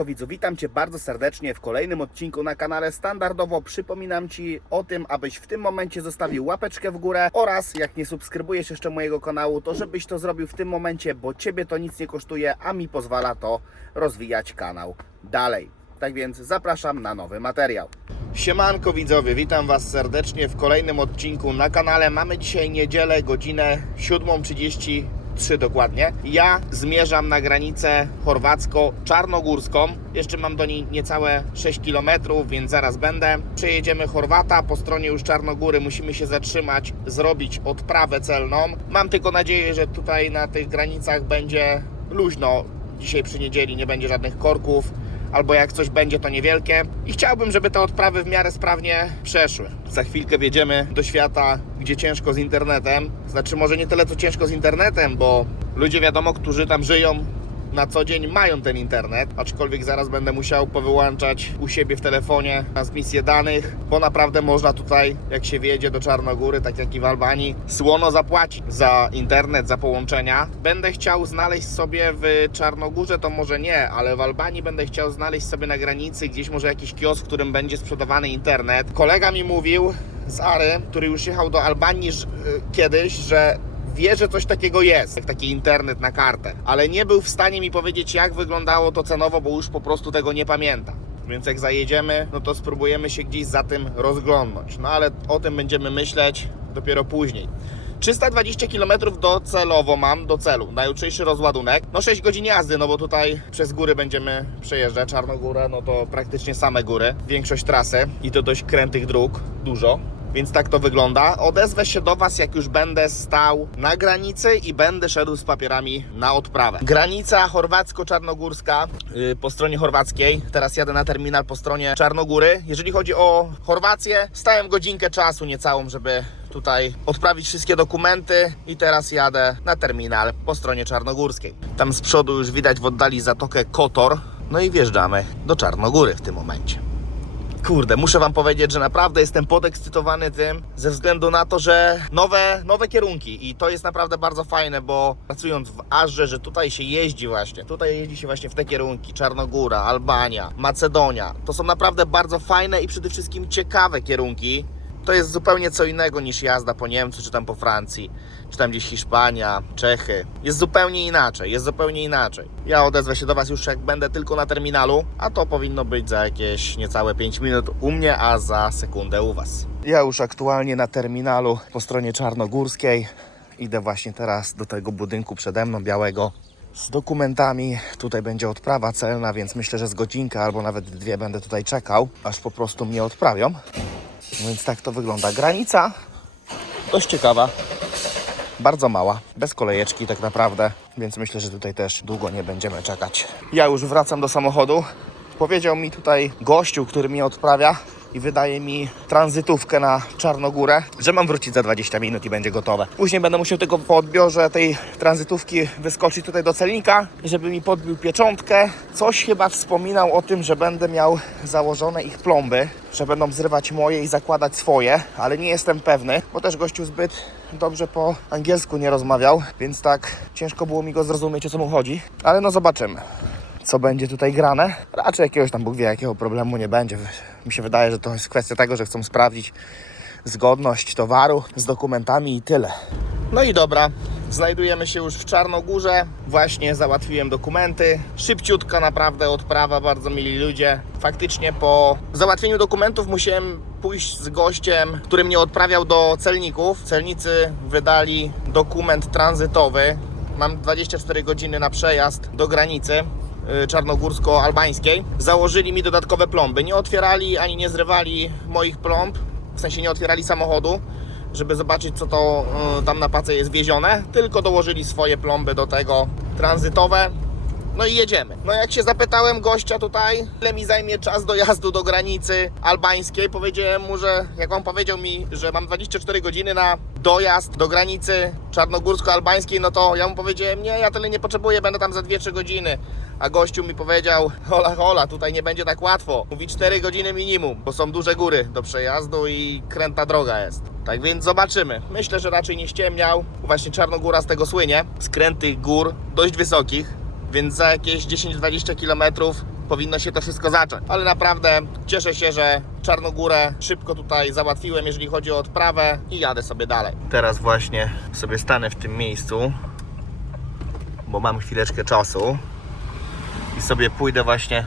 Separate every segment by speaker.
Speaker 1: Siemanko widzu, witam Cię bardzo serdecznie w kolejnym odcinku na kanale. Standardowo przypominam Ci o tym, abyś w tym momencie zostawił łapeczkę w górę oraz jak nie subskrybujesz jeszcze mojego kanału, to żebyś to zrobił w tym momencie, bo Ciebie to nic nie kosztuje, a mi pozwala to rozwijać kanał dalej. Tak więc zapraszam na nowy materiał. Siemanko widzowie, witam Was serdecznie w kolejnym odcinku na kanale. Mamy dzisiaj niedzielę, godzinę 7.33 dokładnie. Ja zmierzam na granicę chorwacko-czarnogórską. Jeszcze mam do niej niecałe 6 km, więc zaraz będę. Przejedziemy Chorwata, po stronie już Czarnogóry musimy się zatrzymać, zrobić odprawę celną. Mam tylko nadzieję, że tutaj na tych granicach będzie luźno. Dzisiaj przy niedzieli nie będzie żadnych korków albo jak coś będzie, to niewielkie. I chciałbym, żeby te odprawy w miarę sprawnie przeszły. Za chwilkę wjedziemy do świata, gdzie ciężko z internetem. Znaczy, może nie tyle co ciężko z internetem, bo ludzie, wiadomo, którzy tam żyją na co dzień mają ten internet, aczkolwiek zaraz będę musiał powyłączać u siebie w telefonie transmisję danych, bo naprawdę można tutaj, jak się wjedzie do Czarnogóry, tak jak i w Albanii, słono zapłacić za internet, za połączenia. Będę chciał znaleźć sobie w Czarnogórze, to może nie, ale w Albanii będę chciał znaleźć sobie na granicy gdzieś może jakiś kiosk, w którym będzie sprzedawany internet. Kolega mi mówił z Ary, który już jechał do Albanii że- kiedyś, że wie, że coś takiego jest, jak taki internet na kartę, ale nie był w stanie mi powiedzieć, jak wyglądało to cenowo, bo już po prostu tego nie pamięta. Więc jak zajedziemy, no to spróbujemy się gdzieś za tym rozglądnąć. No ale o tym będziemy myśleć dopiero później. 320 km docelowo mam, do celu, najjutrzejszy rozładunek. No 6 godzin jazdy, no bo tutaj przez góry będziemy przejeżdżać. Czarnogóra, no to praktycznie same góry, większość trasy i to dość krętych dróg, dużo. Więc tak to wygląda. Odezwę się do Was, jak już będę stał na granicy i będę szedł z papierami na odprawę. Granica chorwacko-czarnogórska yy, po stronie chorwackiej. Teraz jadę na terminal po stronie Czarnogóry. Jeżeli chodzi o Chorwację, stałem godzinkę czasu niecałą, żeby tutaj odprawić wszystkie dokumenty i teraz jadę na terminal po stronie czarnogórskiej. Tam z przodu już widać w oddali zatokę Kotor. No i wjeżdżamy do Czarnogóry w tym momencie. Kurde, muszę Wam powiedzieć, że naprawdę jestem podekscytowany tym, ze względu na to, że nowe, nowe kierunki. I to jest naprawdę bardzo fajne, bo pracując w Arze, że tutaj się jeździ właśnie, tutaj jeździ się właśnie w te kierunki, Czarnogóra, Albania, Macedonia, to są naprawdę bardzo fajne i przede wszystkim ciekawe kierunki. To jest zupełnie co innego niż jazda po Niemcu, czy tam po Francji, czy tam gdzieś Hiszpania, Czechy. Jest zupełnie inaczej, jest zupełnie inaczej. Ja odezwę się do Was już jak będę tylko na terminalu, a to powinno być za jakieś niecałe 5 minut u mnie, a za sekundę u Was. Ja już aktualnie na terminalu po stronie czarnogórskiej. Idę właśnie teraz do tego budynku przede mną białego z dokumentami. Tutaj będzie odprawa celna, więc myślę, że z godzinka albo nawet dwie będę tutaj czekał, aż po prostu mnie odprawią. Więc tak to wygląda. Granica dość ciekawa, bardzo mała, bez kolejeczki tak naprawdę, więc myślę, że tutaj też długo nie będziemy czekać. Ja już wracam do samochodu. Powiedział mi tutaj gościu, który mnie odprawia i wydaje mi tranzytówkę na Czarnogórę, że mam wrócić za 20 minut i będzie gotowe. Później będę musiał tylko po odbiorze tej tranzytówki wyskoczyć tutaj do celnika, żeby mi podbił pieczątkę. Coś chyba wspominał o tym, że będę miał założone ich plomby, że będą zrywać moje i zakładać swoje, ale nie jestem pewny, bo też gościu zbyt dobrze po angielsku nie rozmawiał, więc tak ciężko było mi go zrozumieć, o co mu chodzi. Ale no zobaczymy co będzie tutaj grane. Raczej jakiegoś tam Bóg wie, jakiego problemu nie będzie. Mi się wydaje, że to jest kwestia tego, że chcą sprawdzić zgodność towaru z dokumentami i tyle. No i dobra, znajdujemy się już w Czarnogórze. Właśnie załatwiłem dokumenty. Szybciutka naprawdę odprawa, bardzo mili ludzie. Faktycznie po załatwieniu dokumentów musiałem pójść z gościem, który mnie odprawiał do celników. Celnicy wydali dokument tranzytowy. Mam 24 godziny na przejazd do granicy czarnogórsko-albańskiej. Założyli mi dodatkowe plomby. Nie otwierali ani nie zrywali moich plomb, w sensie nie otwierali samochodu, żeby zobaczyć co to y, tam na pace jest wiezione, tylko dołożyli swoje plomby do tego tranzytowe. No i jedziemy. No jak się zapytałem gościa tutaj, ile mi zajmie czas dojazdu do granicy albańskiej, powiedziałem mu, że jak on powiedział mi, że mam 24 godziny na dojazd do granicy czarnogórsko-albańskiej, no to ja mu powiedziałem, nie, ja tyle nie potrzebuję, będę tam za 2-3 godziny. A gościu mi powiedział, hola, hola, tutaj nie będzie tak łatwo. Mówi 4 godziny minimum, bo są duże góry do przejazdu i kręta droga jest. Tak więc zobaczymy. Myślę, że raczej nie ściemniał. Właśnie Czarnogóra z tego słynie, z krętych gór, dość wysokich więc za jakieś 10-20 km powinno się to wszystko zacząć. Ale naprawdę cieszę się, że Czarnogórę szybko tutaj załatwiłem, jeżeli chodzi o odprawę i jadę sobie dalej. Teraz właśnie sobie stanę w tym miejscu, bo mam chwileczkę czasu i sobie pójdę właśnie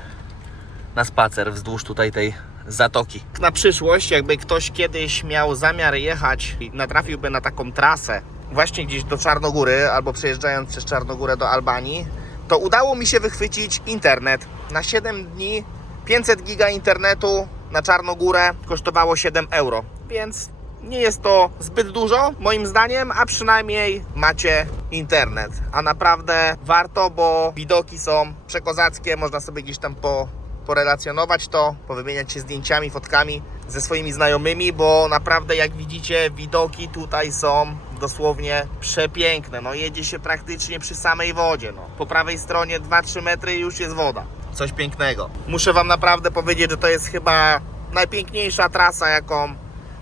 Speaker 1: na spacer wzdłuż tutaj tej zatoki. Na przyszłość, jakby ktoś kiedyś miał zamiar jechać i natrafiłby na taką trasę właśnie gdzieś do Czarnogóry albo przejeżdżając przez Czarnogórę do Albanii, to udało mi się wychwycić internet. Na 7 dni 500 giga internetu na Czarnogórę kosztowało 7 euro, więc nie jest to zbyt dużo, moim zdaniem, a przynajmniej macie internet. A naprawdę warto, bo widoki są przekozackie, można sobie gdzieś tam po, porelacjonować to, powymieniać się zdjęciami, fotkami ze swoimi znajomymi, bo naprawdę jak widzicie, widoki tutaj są dosłownie przepiękne. No jedzie się praktycznie przy samej wodzie. No. Po prawej stronie 2-3 metry i już jest woda. Coś pięknego. Muszę Wam naprawdę powiedzieć, że to jest chyba najpiękniejsza trasa, jaką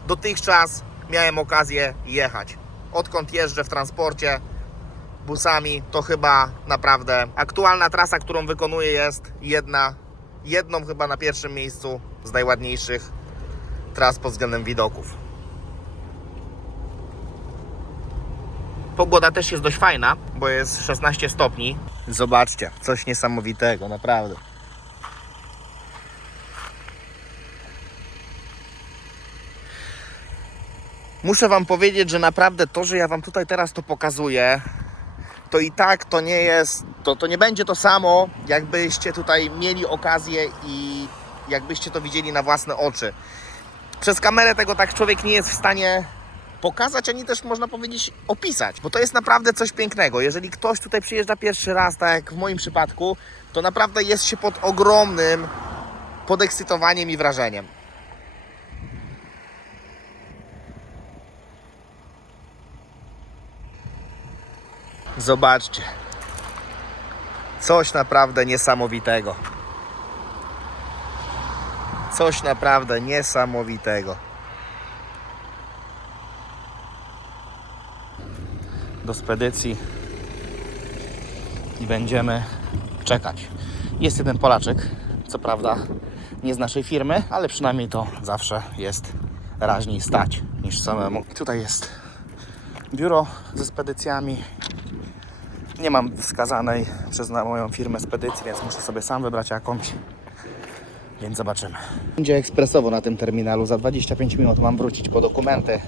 Speaker 1: dotychczas miałem okazję jechać. Odkąd jeżdżę w transporcie busami, to chyba naprawdę aktualna trasa, którą wykonuję jest jedna, jedną chyba na pierwszym miejscu z najładniejszych tras pod względem widoków. Pogoda też jest dość fajna, bo jest 16 stopni. Zobaczcie, coś niesamowitego, naprawdę. Muszę Wam powiedzieć, że naprawdę to, że ja Wam tutaj teraz to pokazuję, to i tak to nie jest, to, to nie będzie to samo, jakbyście tutaj mieli okazję i jakbyście to widzieli na własne oczy. Przez kamerę tego tak człowiek nie jest w stanie pokazać, ani też można powiedzieć opisać, bo to jest naprawdę coś pięknego. Jeżeli ktoś tutaj przyjeżdża pierwszy raz, tak jak w moim przypadku, to naprawdę jest się pod ogromnym podekscytowaniem i wrażeniem. Zobaczcie. Coś naprawdę niesamowitego. Coś naprawdę niesamowitego. Do spedycji i będziemy czekać. Jest jeden Polaczek, co prawda nie z naszej firmy, ale przynajmniej to zawsze jest raźniej stać niż samemu. I tutaj jest biuro ze spedycjami. Nie mam wskazanej przez moją firmę spedycji, więc muszę sobie sam wybrać jakąś. Więc zobaczymy. Będzie ekspresowo na tym terminalu. Za 25 minut mam wrócić po dokumenty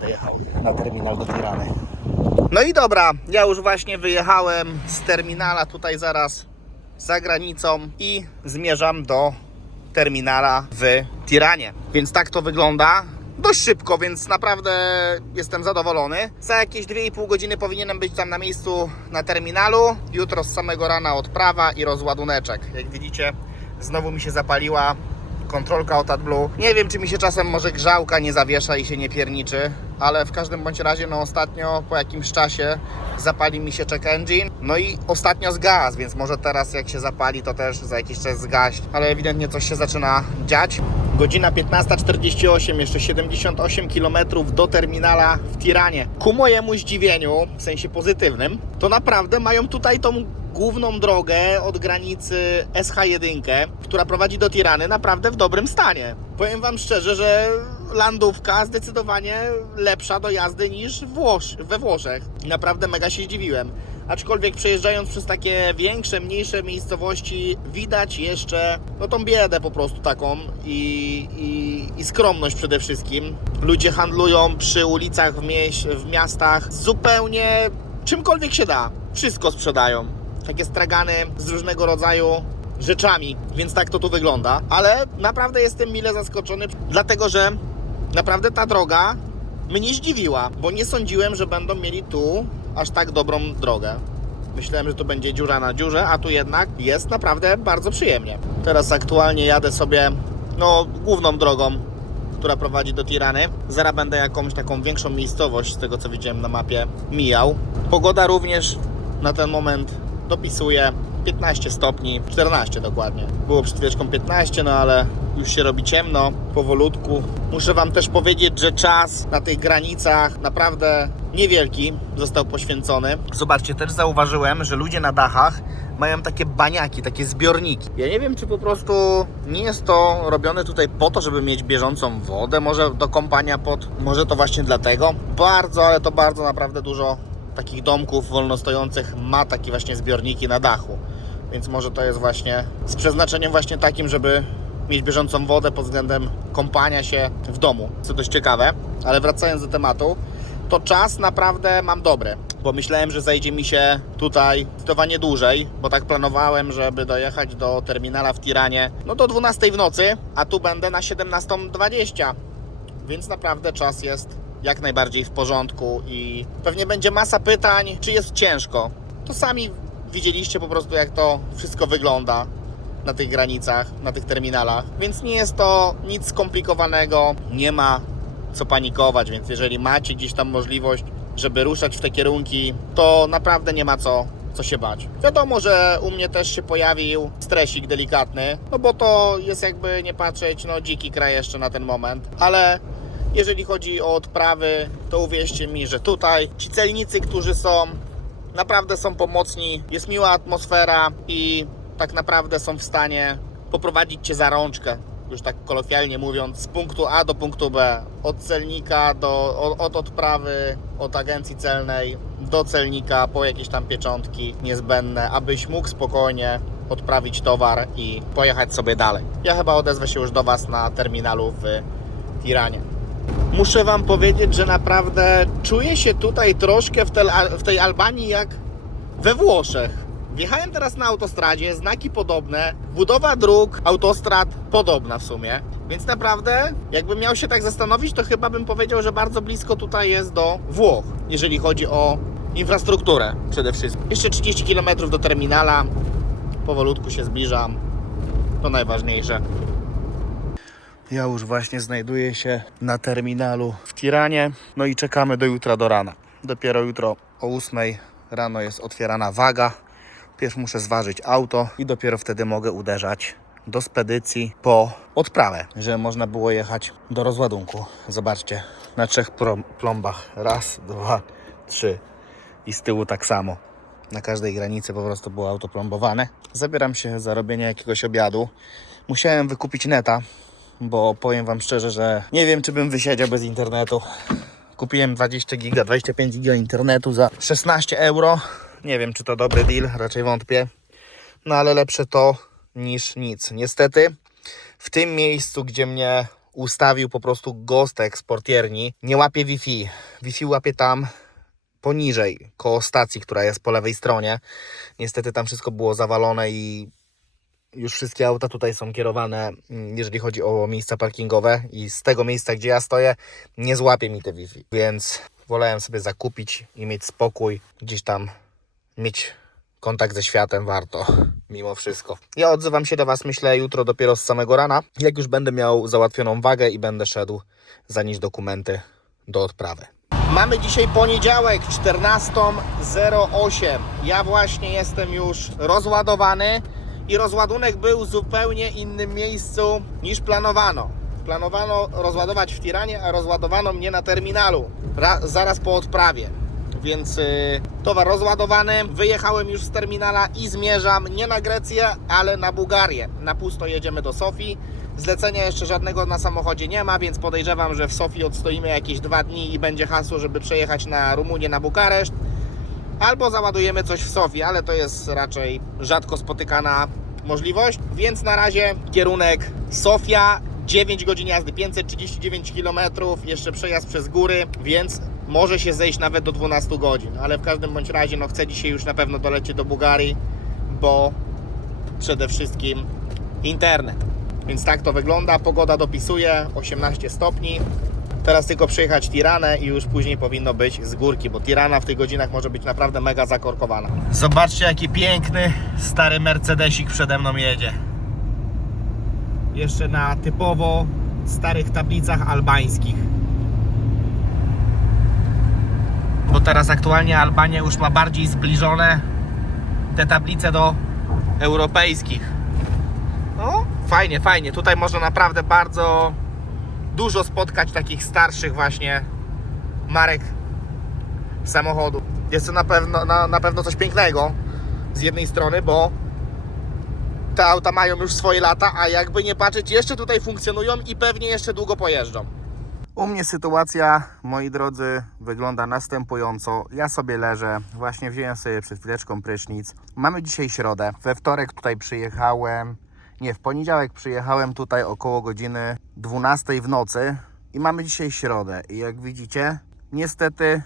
Speaker 1: będę jechał na terminal do Tirany. No i dobra, ja już właśnie wyjechałem z terminala tutaj zaraz za granicą i zmierzam do terminala w Tiranie. Więc tak to wygląda. Dość szybko, więc naprawdę jestem zadowolony. Za jakieś 2,5 godziny powinienem być tam na miejscu na terminalu. Jutro z samego rana odprawa i rozładuneczek. Jak widzicie, znowu mi się zapaliła kontrolka od AdBlue. Nie wiem, czy mi się czasem może grzałka nie zawiesza i się nie pierniczy, ale w każdym bądź razie, no ostatnio po jakimś czasie zapali mi się check engine, no i ostatnio zgasł, więc może teraz jak się zapali, to też za jakiś czas zgaść, ale ewidentnie coś się zaczyna dziać. Godzina 15.48, jeszcze 78 km do terminala w Tiranie. Ku mojemu zdziwieniu, w sensie pozytywnym, to naprawdę mają tutaj tą główną drogę od granicy SH1, która prowadzi do Tirany, naprawdę w dobrym stanie. Powiem Wam szczerze, że landówka zdecydowanie lepsza do jazdy niż Włosz, we Włoszech. Naprawdę mega się zdziwiłem. Aczkolwiek przejeżdżając przez takie większe, mniejsze miejscowości, widać jeszcze no, tą biedę po prostu taką i, i, i skromność przede wszystkim. Ludzie handlują przy ulicach w, mieś, w miastach zupełnie czymkolwiek się da. Wszystko sprzedają. Takie stragany z różnego rodzaju rzeczami, więc tak to tu wygląda. Ale naprawdę jestem mile zaskoczony, dlatego że naprawdę ta droga mnie zdziwiła, bo nie sądziłem, że będą mieli tu aż tak dobrą drogę. Myślałem, że to będzie dziura na dziurze, a tu jednak jest naprawdę bardzo przyjemnie. Teraz aktualnie jadę sobie no, główną drogą, która prowadzi do Tirany. Zaraz będę jakąś taką większą miejscowość, z tego co widziałem na mapie, mijał. Pogoda również na ten moment dopisuje 15 stopni, 14 dokładnie. Było przed chwileczką 15, no ale już się robi ciemno, powolutku. Muszę Wam też powiedzieć, że czas na tych granicach naprawdę niewielki został poświęcony. Zobaczcie, też zauważyłem, że ludzie na dachach mają takie baniaki, takie zbiorniki. Ja nie wiem, czy po prostu nie jest to robione tutaj po to, żeby mieć bieżącą wodę, może do kąpania pod, może to właśnie dlatego. Bardzo, ale to bardzo naprawdę dużo takich domków wolnostojących ma takie właśnie zbiorniki na dachu. Więc może to jest właśnie z przeznaczeniem właśnie takim, żeby mieć bieżącą wodę pod względem kąpania się w domu. Co dość ciekawe, ale wracając do tematu, to czas naprawdę mam dobry, bo myślałem, że zajdzie mi się tutaj zdecydowanie dłużej, bo tak planowałem, żeby dojechać do terminala w Tiranie no do 12 w nocy, a tu będę na 17.20, więc naprawdę czas jest jak najbardziej w porządku i pewnie będzie masa pytań, czy jest ciężko. To sami widzieliście po prostu, jak to wszystko wygląda na tych granicach, na tych terminalach, więc nie jest to nic skomplikowanego, nie ma co panikować, więc jeżeli macie gdzieś tam możliwość, żeby ruszać w te kierunki, to naprawdę nie ma co, co się bać. Wiadomo, że u mnie też się pojawił stresik delikatny, no bo to jest jakby nie patrzeć, no dziki kraj jeszcze na ten moment, ale jeżeli chodzi o odprawy, to uwierzcie mi, że tutaj ci celnicy, którzy są, naprawdę są pomocni, jest miła atmosfera i tak naprawdę są w stanie poprowadzić Cię za rączkę, już tak kolokwialnie mówiąc, z punktu A do punktu B, od celnika do, od, od odprawy, od agencji celnej do celnika po jakieś tam pieczątki niezbędne, abyś mógł spokojnie odprawić towar i pojechać sobie dalej. Ja chyba odezwę się już do Was na terminalu w Tiranie. Muszę Wam powiedzieć, że naprawdę czuję się tutaj troszkę w, w tej Albanii jak we Włoszech. Wjechałem teraz na autostradzie, znaki podobne, budowa dróg, autostrad podobna w sumie. Więc naprawdę, jakbym miał się tak zastanowić, to chyba bym powiedział, że bardzo blisko tutaj jest do Włoch, jeżeli chodzi o infrastrukturę przede wszystkim. Jeszcze 30 km do terminala, powolutku się zbliżam, to najważniejsze. Ja już właśnie znajduję się na terminalu w Tiranie, no i czekamy do jutra do rana. Dopiero jutro o 8 rano jest otwierana waga. Pierw muszę zważyć auto i dopiero wtedy mogę uderzać do spedycji po odprawę, żeby można było jechać do rozładunku. Zobaczcie, na trzech plombach. Raz, dwa, trzy. I z tyłu tak samo. Na każdej granicy po prostu było auto plombowane. Zabieram się za robienie jakiegoś obiadu. Musiałem wykupić neta, bo powiem Wam szczerze, że nie wiem, czy bym wysiedział bez internetu. Kupiłem 20 giga, 25 giga internetu za 16 euro. Nie wiem, czy to dobry deal, raczej wątpię. No ale lepsze to niż nic. Niestety, w tym miejscu, gdzie mnie ustawił po prostu gostek z portierni, nie łapie Wi-Fi. Wi-Fi łapie tam poniżej, koło stacji, która jest po lewej stronie. Niestety tam wszystko było zawalone i już wszystkie auta tutaj są kierowane, mm, jeżeli chodzi o miejsca parkingowe i z tego miejsca, gdzie ja stoję, nie złapie mi te Wi-Fi, więc wolałem sobie zakupić i mieć spokój, gdzieś tam mieć kontakt ze światem warto, mimo wszystko. Ja odzywam się do Was, myślę, jutro dopiero z samego rana, jak już będę miał załatwioną wagę i będę szedł zanieść dokumenty do odprawy. Mamy dzisiaj poniedziałek, 14.08. Ja właśnie jestem już rozładowany i rozładunek był w zupełnie innym miejscu niż planowano. Planowano rozładować w Tiranie, a rozładowano mnie na terminalu ra- zaraz po odprawie. Więc y, towar rozładowany, wyjechałem już z terminala i zmierzam nie na Grecję, ale na Bułgarię. Na pusto jedziemy do Sofii. Zlecenia jeszcze żadnego na samochodzie nie ma, więc podejrzewam, że w Sofii odstoimy jakieś dwa dni i będzie hasło, żeby przejechać na Rumunię, na Bukareszt. Albo załadujemy coś w Sofii, ale to jest raczej rzadko spotykana możliwość. Więc na razie kierunek Sofia, 9 godzin jazdy, 539 km, jeszcze przejazd przez góry, więc może się zejść nawet do 12 godzin. Ale w każdym bądź razie no, chcę dzisiaj już na pewno dolecieć do Bułgarii, bo przede wszystkim internet. Więc tak to wygląda. Pogoda dopisuje 18 stopni. Teraz tylko przyjechać Tiranę i już później powinno być z górki, bo Tirana w tych godzinach może być naprawdę mega zakorkowana. Zobaczcie jaki piękny stary Mercedesik przede mną jedzie. Jeszcze na typowo starych tablicach albańskich. Bo teraz aktualnie Albania już ma bardziej zbliżone te tablice do europejskich. No, fajnie, fajnie. Tutaj można naprawdę bardzo dużo spotkać takich starszych właśnie marek samochodów. Jest to na pewno, na, na pewno coś pięknego, z jednej strony, bo te auta mają już swoje lata, a jakby nie patrzeć, jeszcze tutaj funkcjonują i pewnie jeszcze długo pojeżdżą. U mnie sytuacja, moi drodzy, wygląda następująco. Ja sobie leżę, właśnie wziąłem sobie przed chwileczką prysznic. Mamy dzisiaj środę. We wtorek tutaj przyjechałem, nie, w poniedziałek przyjechałem tutaj około godziny 12 w nocy i mamy dzisiaj środę. I jak widzicie, niestety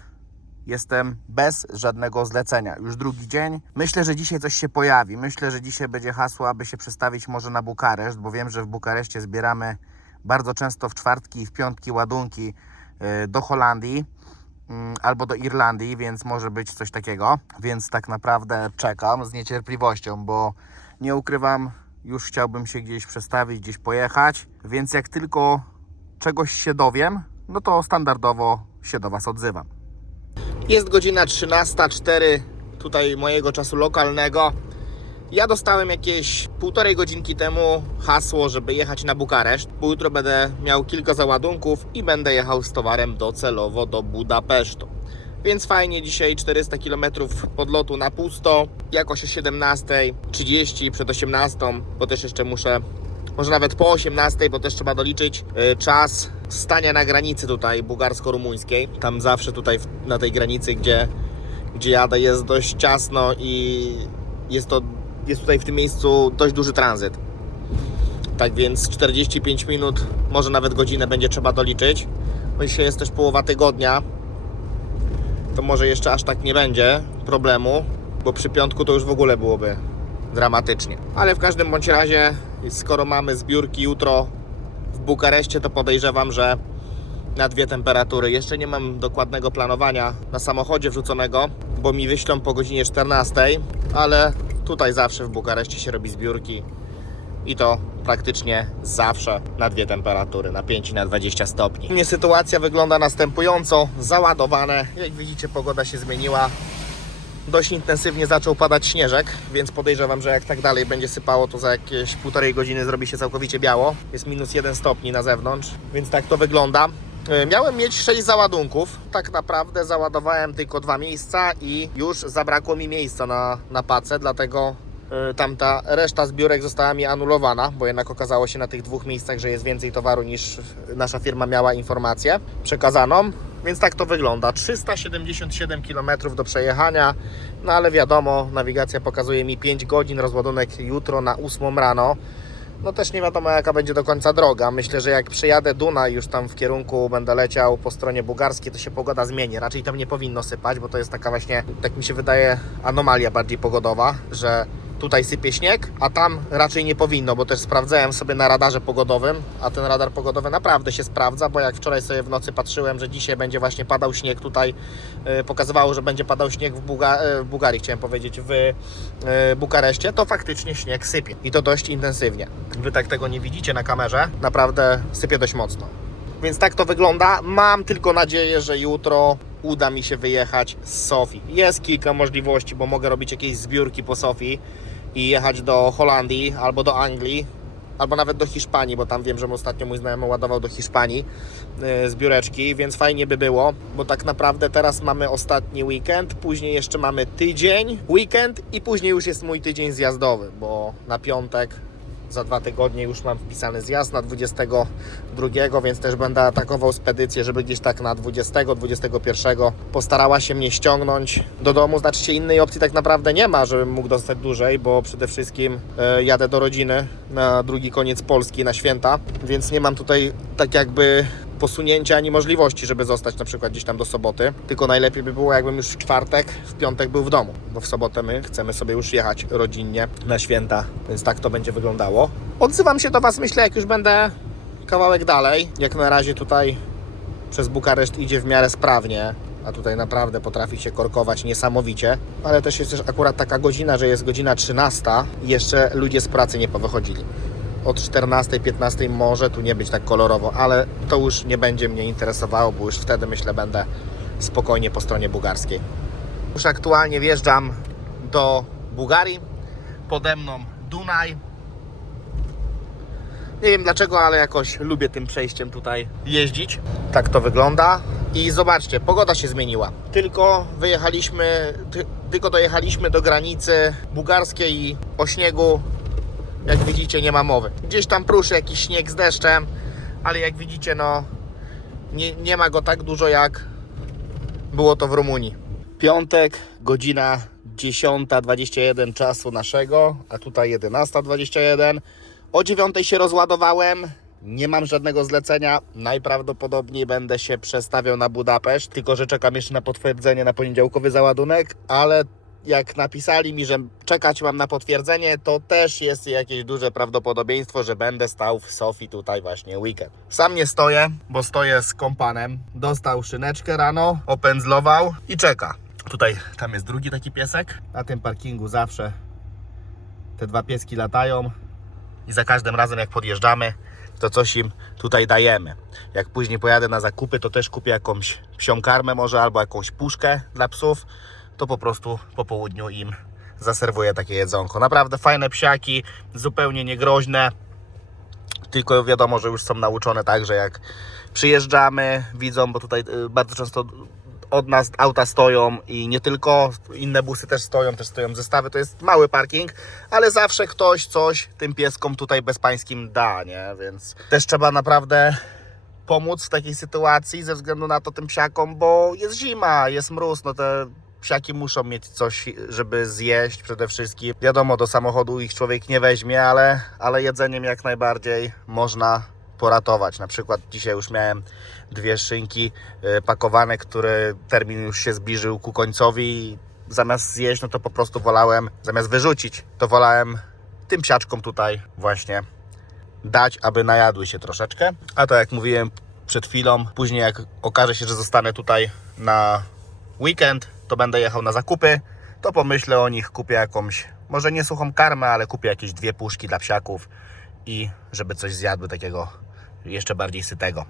Speaker 1: jestem bez żadnego zlecenia. Już drugi dzień. Myślę, że dzisiaj coś się pojawi. Myślę, że dzisiaj będzie hasło, aby się przestawić może na Bukareszt, bo wiem, że w Bukareszcie zbieramy bardzo często w czwartki i w piątki ładunki y, do Holandii mm, albo do Irlandii, więc może być coś takiego. Więc tak naprawdę czekam z niecierpliwością, bo nie ukrywam, już chciałbym się gdzieś przestawić, gdzieś pojechać, więc jak tylko czegoś się dowiem, no to standardowo się do Was odzywam. Jest godzina 13.04 tutaj mojego czasu lokalnego. Ja dostałem jakieś półtorej godzinki temu hasło, żeby jechać na Bukareszt, bo jutro będę miał kilka załadunków i będę jechał z towarem docelowo do Budapesztu. Więc fajnie, dzisiaj 400 km podlotu na pusto, jakoś o 17.30 przed 18.00, bo też jeszcze muszę, może nawet po 18.00, bo też trzeba doliczyć y, czas stania na granicy tutaj bułgarsko-rumuńskiej. Tam zawsze tutaj na tej granicy, gdzie, gdzie jadę jest dość ciasno i jest to jest tutaj w tym miejscu dość duży tranzyt. Tak więc 45 minut, może nawet godzinę będzie trzeba doliczyć. Bo dzisiaj jest też połowa tygodnia, to może jeszcze aż tak nie będzie problemu, bo przy piątku to już w ogóle byłoby dramatycznie. Ale w każdym bądź razie, skoro mamy zbiórki jutro w Bukareszcie, to podejrzewam, że na dwie temperatury. Jeszcze nie mam dokładnego planowania na samochodzie wrzuconego, bo mi wyślą po godzinie 14, ale tutaj zawsze w Bukareszcie się robi zbiórki i to praktycznie zawsze na dwie temperatury, na 5 i na 20 stopni. Mnie sytuacja wygląda następująco, załadowane, jak widzicie pogoda się zmieniła, dość intensywnie zaczął padać śnieżek, więc podejrzewam, że jak tak dalej będzie sypało, to za jakieś półtorej godziny zrobi się całkowicie biało. Jest minus 1 stopni na zewnątrz, więc tak to wygląda. E, Miałem mieć 6 załadunków. Tak naprawdę załadowałem tylko dwa miejsca i już zabrakło mi miejsca na, na pacę, dlatego tamta reszta zbiórek została mi anulowana, bo jednak okazało się na tych dwóch miejscach, że jest więcej towaru niż nasza firma miała informację przekazaną. Więc tak to wygląda. 377 km do przejechania, no ale wiadomo, nawigacja pokazuje mi 5 godzin, rozładunek jutro na 8 rano. No też nie wiadomo jaka będzie do końca droga. Myślę, że jak przejadę Dunaj już tam w kierunku będę leciał po stronie bułgarskiej, to się pogoda zmieni. Raczej tam nie powinno sypać, bo to jest taka właśnie, tak mi się wydaje, anomalia bardziej pogodowa, że tutaj sypie śnieg, a tam raczej nie powinno, bo też sprawdzałem sobie na radarze pogodowym, a ten radar pogodowy naprawdę się sprawdza, bo jak wczoraj sobie w nocy patrzyłem, że dzisiaj będzie właśnie padał śnieg tutaj, e, pokazywało, że będzie padał śnieg w, e, w Bułgarii, chciałem powiedzieć, w e, Bukareszcie, to faktycznie śnieg sypie i to dość intensywnie. Wy tak tego nie widzicie na kamerze, naprawdę sypie dość mocno. Więc tak to wygląda. Mam tylko nadzieję, że jutro uda mi się wyjechać z Sofii. Jest kilka możliwości, bo mogę robić jakieś zbiórki po Sofii i jechać do Holandii albo do Anglii, albo nawet do Hiszpanii, bo tam wiem, że ostatnio mój znajomy ładował do Hiszpanii yy, zbióreczki, więc fajnie by było, bo tak naprawdę teraz mamy ostatni weekend, później jeszcze mamy tydzień, weekend i później już jest mój tydzień zjazdowy, bo na piątek za dwa tygodnie już mam wpisany zjazd na 22, więc też będę atakował spedycję, żeby gdzieś tak na 20, 21 postarała się mnie ściągnąć do domu. Znaczy się innej opcji tak naprawdę nie ma, żebym mógł dostać dłużej, bo przede wszystkim e, jadę do rodziny na drugi koniec Polski na święta, więc nie mam tutaj tak jakby posunięcia ani możliwości, żeby zostać na przykład gdzieś tam do soboty. Tylko najlepiej by było, jakbym już w czwartek, w piątek był w domu, bo w sobotę my chcemy sobie już jechać rodzinnie na święta, więc tak to będzie wyglądało. Odzywam się do Was, myślę, jak już będę kawałek dalej. Jak na razie tutaj przez Bukareszt idzie w miarę sprawnie, a tutaj naprawdę potrafi się korkować niesamowicie. Ale też jest też akurat taka godzina, że jest godzina 13 i jeszcze ludzie z pracy nie powychodzili od 14-15 może tu nie być tak kolorowo, ale to już nie będzie mnie interesowało, bo już wtedy myślę będę spokojnie po stronie bułgarskiej. Już aktualnie wjeżdżam do Bułgarii, pode mną Dunaj. Nie wiem dlaczego, ale jakoś lubię tym przejściem tutaj jeździć. Tak to wygląda.
Speaker 2: I zobaczcie, pogoda się zmieniła. Tylko wyjechaliśmy, ty, tylko dojechaliśmy do granicy bułgarskiej i o śniegu, jak widzicie, nie ma mowy. Gdzieś tam pruszy jakiś śnieg z deszczem, ale jak widzicie, no nie, nie ma go tak dużo jak było to w Rumunii. Piątek, godzina 10.21 czasu naszego, a tutaj 11.21. O 9.00 się rozładowałem. Nie mam żadnego zlecenia. Najprawdopodobniej będę się przestawiał na Budapeszt, tylko że czekam jeszcze na potwierdzenie na poniedziałkowy załadunek, ale jak napisali mi, że czekać mam na potwierdzenie, to też jest jakieś duże prawdopodobieństwo, że będę stał w Sofii tutaj właśnie weekend. Sam nie stoję, bo stoję z kompanem. Dostał szyneczkę rano, opędzlował i czeka. Tutaj, tam jest drugi taki piesek. Na tym parkingu zawsze te dwa pieski latają i za każdym razem jak podjeżdżamy, to coś im tutaj dajemy. Jak później pojadę na zakupy, to też kupię jakąś psią karmę może albo jakąś puszkę dla psów, to po prostu po południu im zaserwuję takie jedzonko. Naprawdę fajne psiaki, zupełnie niegroźne, tylko wiadomo, że już są nauczone tak, że jak przyjeżdżamy, widzą, bo tutaj y, bardzo często od nas auta stoją i nie tylko, inne busy też stoją, też stoją zestawy, to jest mały parking, ale zawsze ktoś coś tym pieskom tutaj bezpańskim da, nie? Więc też trzeba naprawdę pomóc w takiej sytuacji ze względu na to tym psiakom, bo jest zima, jest mróz, no te psiaki muszą mieć coś, żeby zjeść przede wszystkim. Wiadomo, do samochodu ich człowiek nie weźmie, ale, ale jedzeniem jak najbardziej można poratować. Na przykład dzisiaj już miałem dwie szynki y, pakowane, które termin już się zbliżył ku końcowi zamiast zjeść, no to po prostu wolałem, zamiast wyrzucić, to wolałem tym psiaczkom tutaj właśnie dać, aby najadły się troszeczkę. A to jak mówiłem przed chwilą, później jak okaże się, że zostanę tutaj na weekend, to będę jechał na zakupy, to pomyślę o nich, kupię jakąś, może nie suchą karmę, ale kupię jakieś dwie puszki dla psiaków i żeby coś zjadły takiego jeszcze bardziej sytego.